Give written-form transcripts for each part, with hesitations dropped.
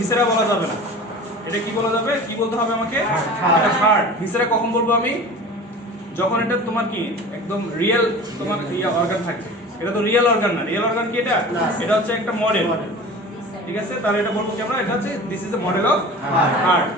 Viscera বলা যাবে না, এটা কি বলা যাবে, কি বলতে হবে আমাকে, এটা হার্ট। ভিসেরা কখন বলবো আমি, যখন এটা তোমার কি একদম রিয়েল তোমার অর্গান থাকে। এটা তো রিয়েল অর্গান না, রিয়েল অর্গান কি এটা, এটা হচ্ছে একটা মডেল, ঠিক আছে। তাহলে এটা বলবো কি আমরা, এটা হচ্ছে this is the model of heart.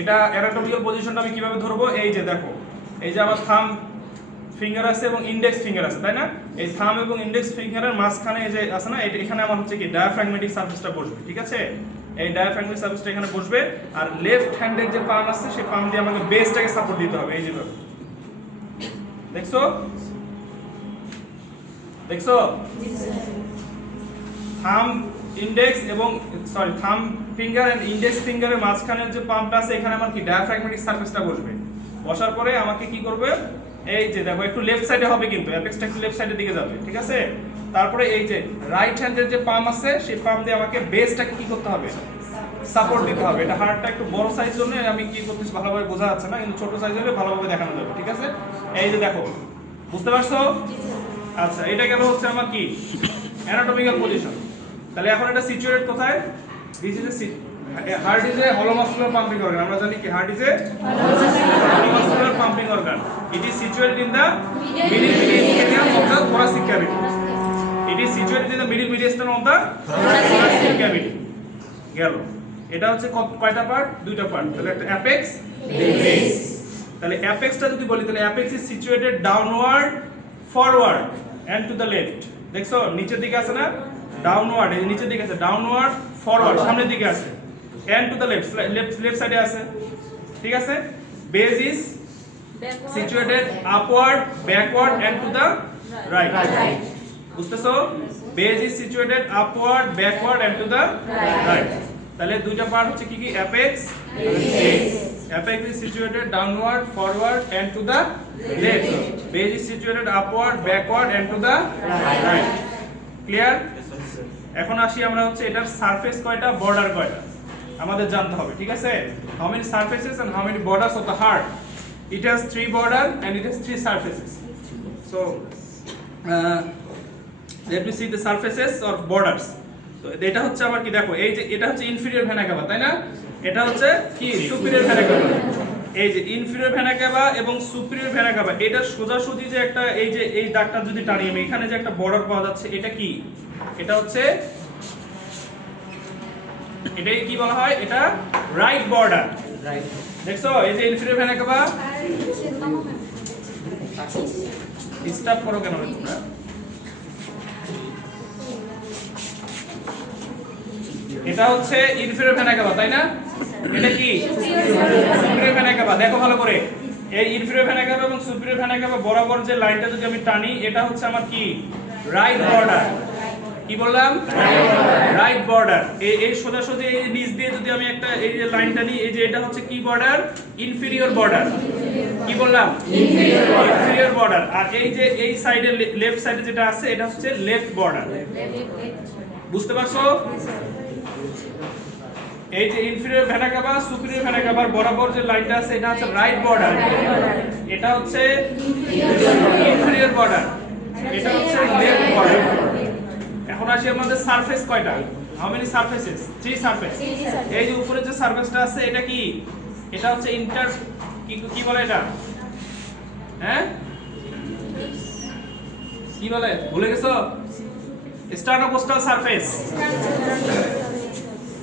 এটা অ্যানাটমিক্যাল পজিশনটা আমি কিভাবে ধরবো, এই যে দেখো, এই যে আমার থাম্ব ফিঙ্গার আছে এবং ইন্ডেক্স ফিঙ্গার আছে, তাই না। এই থাম্ব এবং ইন্ডেক্স ফিঙ্গারের মাঝখানে যে আছে না, এটা এখানে আমার হচ্ছে কি ডায়াফ্রাগমেটিক সারফেসটা বসবে, ঠিক আছে। এই ডায়াফ্রাগমেটিক সারফেসটা এখানে বসবে, আর লেফট হ্যান্ডের যে পাম আছে সেই পাম দিয়ে আমাকে বেসটাকে সাপোর্ট দিতে হবে, এই যে দেখছো দেখছো থাম্ব ইন্ডেক্স এবং থাম্ব ফিঙ্গার এন্ড ইন্ডেক্স ফিঙ্গারের মাঝখানের যে পাম্পটা আছে এখানে আমার কি ডায়াফ্রাগমেটিক সারফেসটা বসবে। বসার পরে আমাকে কি করবে, এই যে দেখো একটু লেফট সাইডে হবে, কিন্তু অ্যাপেক্সটা একটু লেফট সাইডের দিকে যাবে, ঠিক আছে। তারপরে এই যে রাইট হ্যান্ডের যে পাম আছে সেই পাম দিয়ে আমাকে বেসটাকে কি করতে হবে, সাপোর্ট দিতে হবে। এটা হার্টটা একটু বড় সাইজ জন্য আমি কি করতেছি ভালোভাবে বোঝা যাচ্ছে না, কিন্তু ছোট সাইজ হলে ভালোভাবে দেখানো যাবে, ঠিক আছে। এই যে দেখো, বুঝতে পারছো? আচ্ছা, এটা গেল হচ্ছে আমার কি অ্যানাটমিক্যাল পজিশন। তাহলে এখন এটা সিচুয়েটেড কোথায়, this is a heart is a হলো মাসকুলার পাম্পিং অর্গান। আমরা জানি কি হার্ট ইজ এ হলো muscular pumping organ. It is situated in the middle mediastinum of the thoracic cavity. It is situated in the middle mediastinum of the thoracic cavity. গেল, এটা হচ্ছে কয়টা part, দুইটা part. তাহলে একটা অ্যাপেক্স, বেস। তাহলে অ্যাপেক্সটা যদি বলি, তাহলে apex is situated downward, forward and to the left. দেখছো নিচের দিকে আছে না, ডাউনওয়ার্ড, এই নিচের দিকে আছে, ডাউনওয়ার্ড ফরওয়ার্ড সামনের দিকে আছে, and to the left left সাইডে আছে, ঠিক আছে। Base is situated upward, backward and to the right. বুঝতেছো, base is situated upward, backward and to the right. তাহলে দুইটা পার্ট হচ্ছে কি কি, apex, base. Apex is situated downward, forward and to the left. Base is situated upward, backward and to the right. Clear? এখন আসি আমরা হচ্ছে এটার সারফেস কয়টা, বর্ডার কয়টা আমাদের জানতে হবে, ঠিক আছে। How many surfaces and how many borders of the heart. It has 3 border and it has 3 surfaces. So let me see the surfaces or borders. So এটা হচ্ছে আমার কি, দেখো এই যে এটা হচ্ছে ইনফিরিয়র ভেনা কাভা, তাই না। এটা হচ্ছে কি সুপিরিয়র ভেনা কাভা। এই যে ইনফিরিয়র ভেনা কাভা এবং সুপিরিয়র ভেনা কাভা, এটা সোজাসুজি যে একটা এই যে এই দাগটা যদি টানি আমি, এখানে যে একটা বর্ডার পাওয়া যাচ্ছে, এটা কি, এটা হচ্ছে, এটাই কি বলা হয়, এটা রাইট বর্ডার। রাইট, দেখছো এই যে ইনফিরিয়র ভেনা কাভা, স্টপ করো কেন তোমরা। এটা হচ্ছে ইনফিরিয়র ভেনা কাভা, তাই না। এটা কি সুপিরিয়র ভেনা কাভা। দেখো ভালো করে, এই ইনফিরিয়র ভেনা কাভা এবং সুপিরিয়র ভেনা কাভা বরাবর যে লাইনটা যদি আমি টানি, এটা হচ্ছে আমার কি রাইট বর্ডার। কি বললাম, রাইট বর্ডার। এই সোজাসুজি এই নিচ দিয়ে যদি আমি একটা এই যে লাইনটা নিই, এই যে এটা হচ্ছে কি বর্ডার, ইনফিরিয়র বর্ডার। কি বললাম, ইনফিরিয়র বর্ডার। আর এই যে এই সাইডে লেফট সাইডে যেটা আছে এটা হচ্ছে লেফট বর্ডার। বুঝতে পারছো? এই যে inferior vena CAVA, superior vena cover বরাবর যে লাইনটা আছে এটা হচ্ছে রাইট বর্ডার, এটা হচ্ছে ইনফিরিয়র বর্ডার, এটা হচ্ছে লেফট বর্ডার। এখন আসি আমাদের সারফেস কয়টা, হাউ মেনি সারফেসেস, 3 সারফেস। এই যে উপরে যে সারফেসটা আছে এটা কি, এটা হচ্ছে ইন্টার কি বলে এটা, হ্যাঁ কি বলে ভুলে গেছো, স্টার্নোকোস্টাল সারফেস।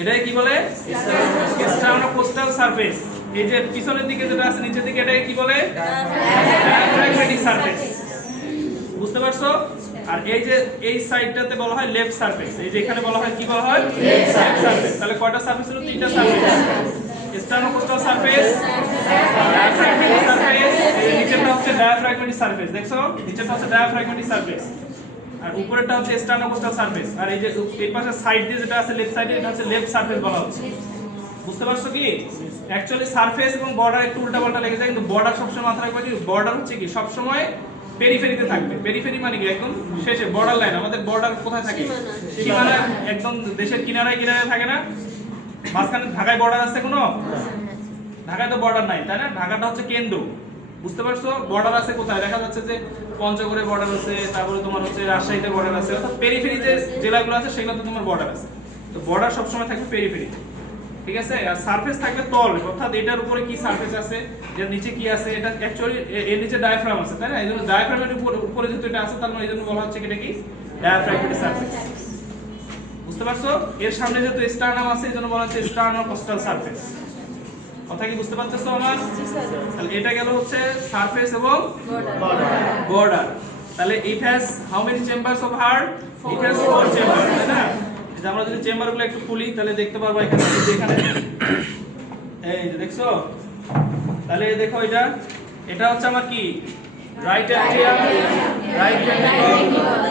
এটাই কি বলে, স্টার্নোকোস্টাল সারফেস। এই যে পিছনের দিকে যেটা আছে নিচের দিকে, এটাকে কি বলে, ডায়াফ্রাগমেটিক সারফেস। বুঝতে পারছো? আর এই যে এই সাইডটাতে বলা হয় লেফট সারফেস। এই যে এখানে বলা হয় কি বলা হয়, লেফট সারফেস। তাহলে কয়টা সারফেস হলো, 3টা সারফেস। স্টার্নোকোস্টাল সারফেস, ডায়াফ্রাগমেটিক সারফেস, এই নিচেরটা হচ্ছে ডায়াফ্রাগমেটিক সারফেস। দেখছো নিচেরটা হচ্ছে ডায়াফ্রাগমেটিক সারফেস আর উপরেরটা হচ্ছে স্টার্নোকোস্টাল সারফেস। আর এই যে এই পাশে সাইড দিয়ে যেটা আছে লেফট সাইডে, এটা হচ্ছে লেফট সারফেস বলা হচ্ছে। বুঝতে পারছো কি? অ্যাকচুয়ালি সারফেস এবং বর্ডার একটু উল্টাপাল্টা লেগে যায়, কিন্তু বর্ডার সবসময় মাথায় রাখবে যে বর্ডার হচ্ছে কি সবসময় পেরিফেরিতে থাকবে। পেরিফেরি মানে কি একদম শেষে, বর্ডার লাইন। আমাদের বর্ডার কোথায় থাকে, সীমানা, একদম দেশের কিনারায় কিনারায় থাকে না। মাঝখানে ঢাকায় বর্ডার আছে কোনো, ঢাকায় তো বর্ডার নাই, তাই না। ঢাকাটা হচ্ছে কেন্দ্র। বুঝতে পারছো? বর্ডার আছে কোথায়, দেখা যাচ্ছে যে পঞ্চগড়ে বর্ডার আছে, তারপরে তোমার হচ্ছে রাজশাহীতে বর্ডার আছে, অর্থাৎ পেরিফেরি যে জেলাগুলো আছে সেগুলোতে তোমার বর্ডার আছে। তো বর্ডার সবসময় থাকবে পেরিফেরি। ঠিক আছে। আর সারফেস থাকবে তল, অর্থাৎ এটার উপরে কি সারফেস আছে, এর নিচে কি আছে, এটা অ্যাকচুয়ালি এর নিচে ডায়াফ্রাম আছে, তাই না? এইজন্য ডায়াফ্রামের উপরে যেহেতু এটা আছে, তার মানে এইজন্য বলা হচ্ছে এটা কি ডায়াফ্রাগমেটিক সারফেস। বুঝতে পারছো? এর সামনে যেহেতু স্টার্নাম আছে, এইজন্য বলা হচ্ছে স্টার্নোকস্টাল সারফেস। কথা কি বুঝতে পারতেছো আমার? তাহলে এটা গেল হচ্ছে সারফেস এবং বর্ডার। তাহলে it has how many chambers of heart? It has 4 chamber, তাই না? যে আমরা যদি চেম্বারগুলো একটু খুলি তাহলে দেখতে পারবো এখানে, এখানে এই যে দেখছো, তাহলে দেখো এটা হচ্ছে আমার কি right atrium, right ventricle,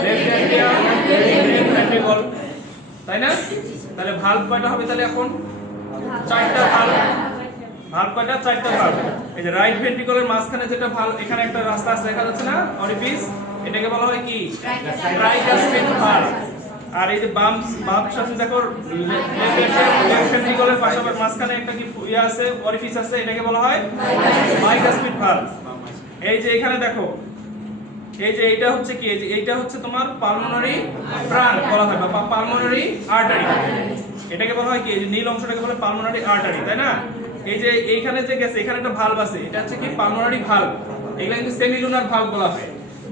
left atrium, left ventricle, তাই না? তাহলে ভালভ কয়টা হবে তাহলে এখন? 4টা ভালভ। ভালভ কয়টা? 4টা ভালভ। এই যে রাইট ভেন্ট্রিকলের মাঝখানে যেটা ভালভ, এখানে একটা রাস্তা আছে দেখা যাচ্ছে না, অরিফিস, এটাকে বলা হয় কি ট্রাইকাসপিড ভালভ। আর এই যে বাম সাথে দেখো লেফট ভেন্ট্রিকলের পাশাপাশি মাঝখানে একটা কি ইয়া আছে, অরিফিস আছে, এটাকে বলা হয় বাইকাসপিড ভালভ। এই যে এখানে দেখো, এই যে এইটা হচ্ছে কি, এই যে এইটা হচ্ছে তোমার পালমোনারি ট্রাঙ্ক বলা হয় বা পালমোনারি আর্টারি, এটাকে বলা হয় কি, এই যে নীল অংশটাকে বলে পালমোনারি আর্টারি, তাই না? এই যে এইখানে যে গেছে, এখানে একটা ভালভ আছে, এটা হচ্ছে কি পালমোনারি ভালভ, এগুলা কিন্তু সেমিলুনার ভালভ বলা হয়।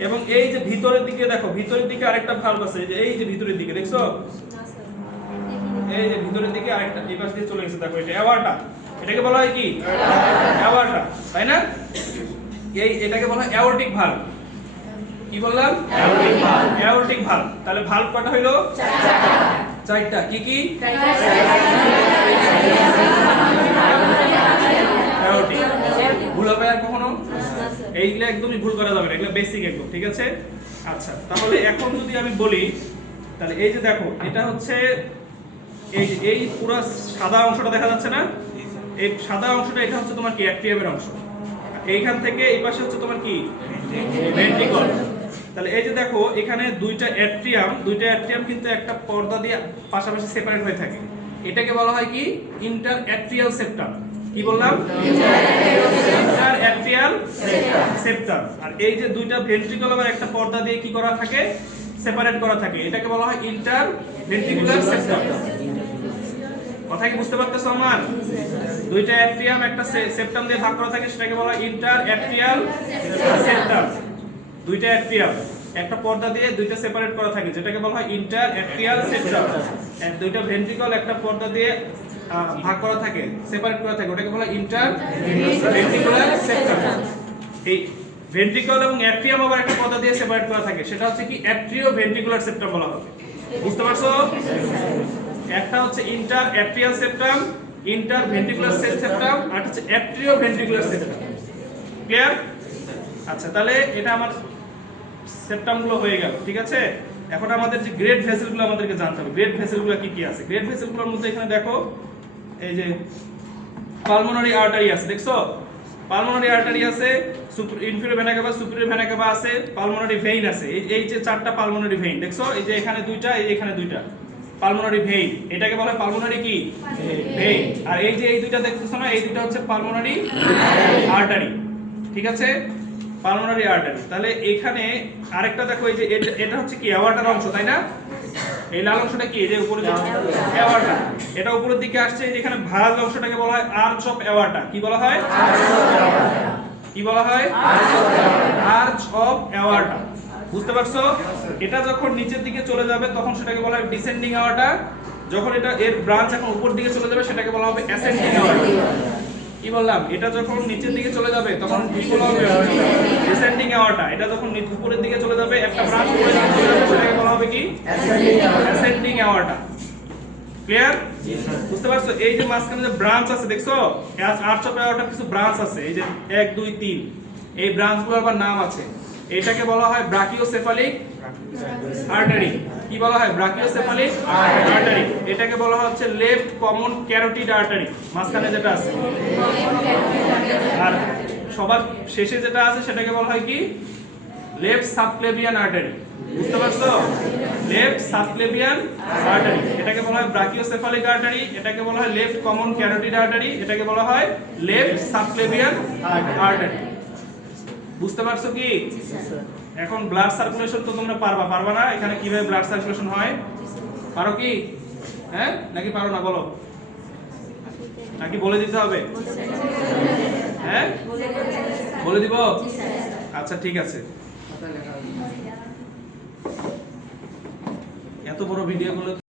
এবং এই যে ভিতরের দিকে দেখো, ভিতরের দিকে আরেকটা ভালভ আছে, এই যে ভিতরের দিকে দেখছো, এই যে ভিতরের দিকে আরেকটা এই পাশ দিয়ে চলে গেছে, দেখো এটা অ্যাওয়ার্টা, এটাকে বলা হয় কি অ্যাওয়ার্টা, তাই না? এটাকে বলা হয় অ্যাওর্টিক ভালভ। কি বললাম? Aortic valve, aortic valve. তাহলে ভালভ কয়টা হইলো? 4টা। কি কি? অ্যাওর্টিক। ভুল হবে আর কখনো? এইগুলা একদমই ভুল করা যাবে না, এগুলা বেসিক একদম, ঠিক আছে? আচ্ছা, তাহলে এখন যদি আমি বলি, তাহলে এই যে দেখো, এটা হচ্ছে এই পুরো সাদা অংশটা দেখা যাচ্ছে না, এই সাদা অংশটা, এটা হচ্ছে তোমার কি অ্যাট্রিয়ামের অংশ। এইখান থেকে এই পাশে হচ্ছে তোমার কি ভেন্ট্রিকল। তাহলে এই যে দেখো, এখানে দুইটা অ্যাট্রিয়াম কিন্তু একটা পর্দা দিয়ে পাশাপাশি সেপারেট হয়ে থাকে, এটাকে বলা হয় কি ইন্টার অ্যাট্রিয়াল সেপ্টাম। কি বললাম? Inter atrial septum. আর এই যে দুইটা ভেন্ট্রিকল আবার একটা পর্দা দিয়ে কি করা থাকে, সেপারেট করা থাকে, এটাকে বলা হয় ইন্টার ভেন্ট্রিকুলার সেপ্টাম। কথা কি বুঝতে পারতেছো আমার? দুইটা অ্যাট্রিয়াম একটা সেপ্টাম দিয়ে ভাগ করা থাকে, সেটাকে বলা হয় ইন্টার অ্যাট্রিয়াল সেপ্টাম। দুইটা অ্যাট্রিয়াম একটা পর্দা দিয়ে দুইটা সেপারেট করা থাকে, যেটাকে বলা হয় ইন্টার অ্যাট্রিয়াল সেপ্টাম। আর দুইটা ভেন্ট্রিকল একটা পর্দা দিয়ে ভাগ করা থাকে, সেপারেট করা থাকে, ওটাকে বলা হয় ইন্টার ভেন্ট্রিকুলার সেপ্টাম। এই ভেন্ট্রিকল এবং অ্যাট্রিয়াম আবার একটা পর্দা দিয়ে সেপারেট করা থাকে, সেটা হচ্ছে কি অ্যাট্রিও ভেন্ট্রিকুলার সেপ্টাম বলা হবে। বুঝতে পারছো? একটা হচ্ছে inter atrial septum, inter ventricular septum, আর হচ্ছে অ্যাট্রিও ভেন্ট্রিকুলার সেপ্টাম। ক্লিয়ার? আচ্ছা, তাহলে এটা আমার সেপ্টামগুলো হয়ে গেল, ঠিক আছে? এখন আমাদের যে গ্রেড ভেসেলগুলো আমাদেরকে জানতে হবে, গ্রেড ভেসেলগুলো কি কি আছে। গ্রেড ভেসেলগুলোর মধ্যে এখানে দেখো, এই যে পালমোনারি আর্টারি আছে, দেখছো? পালমোনারি আর্টারি আছে, inferior vena CAVA, superior vena CAVA আছে, পালমোনারি ভেইন আছে। এই যে 4টা পালমোনারি ভেইন দেখছো, এই যে এখানে 2টা, এই যে এখানে 2টা পালমোনারি ভেইন, এটাকে বলা হয় পালমোনারি কি ভেইন। আর এই যে এই 2টা দেখতেছো না, এই 2টা হচ্ছে পালমোনারি আর্টারি, ঠিক আছে? Pulmonary artery. তাহলে এখানে আরেকটা দেখো, এই যে এটা হচ্ছে কি অ্যাওয়ার্টার অংশ, তাই না? এই লাল অংশটা কি, এই যে উপরে যে অ্যাওয়ার্টা, এটা উপরের দিকে আসছে, এই যে এখানে ভাঁজ অংশটাকে বলা হয় আর্চ অফ অ্যাওয়ার্টা। কি বলা হয়? কি বলা হয়? Arch of aorta. বুঝতে পারছো? এটা যখন নিচের দিকে চলে যাবে তখন সেটাকে বলা হয় ডিসেন্ডিং অ্যাওয়ার্টা, যখন এটা এর ব্রাঞ্চ এখন উপর দিকে চলে যাবে সেটাকে বলা হবে অ্যাসেন্ডিং অ্যাওয়ার্টা। কি বললাম? এটা যখন নিচের দিকে চলে যাবে তখন কি বলা হবে? Descending aorta. এটা যখন উপরের দিকে চলে যাবে, একটা ব্রাঞ্চ উপরের দিকে চলে যাবে, সেটাকে বলা হবে কি অ্যাসেন্ডিং অ্যাওয়ার্টা। ক্লিয়ার? বুঝতে পারছো? এই যে মাঝখানে যে ব্রাঞ্চ আছে দেখছো, আর্চ অফ অ্যাওয়ার্টার কিছু ব্রাঞ্চ আছে, এই যে 1 2 3, এই ব্রাঞ্চগুলোর আবার নাম আছে। এটাকে বলা হয় ব্রাকিওসেফালিক আর্টারি। কি বলা হয়? Brachiocephalic artery. এটাকে বলা হচ্ছে লেফট কমন ক্যারোটিড আর্টারি, মাঝখানে যেটা আছে। আর সবার শেষে যেটা আছে সেটাকে বলা হয় কি লেফট সাবক্লেভিয়ান আর্টারি। বুঝতে পারছো? লেফট সাবক্লেভিয়ান আর্টারি, এটাকে বলা হয় ব্রাকিওসেফালিক আর্টারি, এটাকে বলা হয় লেফট কমন ক্যারোটিড আর্টারি, এটাকে বলা হয় লেফট সাবক্লেভিয়ান আর্টারি। বুঝতে পারছো কি? এখন ব্লাড সার্কুলেশন তো তোমরা পারবা না? এখানে কিভাবে ব্লাড সার্কুলেশন হয় পারো কি? হ্যাঁ নাকি পারো না বলো? নাকি বলে দিতে হবে? হ্যাঁ, বলে দিব। আচ্ছা ঠিক আছে। এত বড় ভিডিও গুলো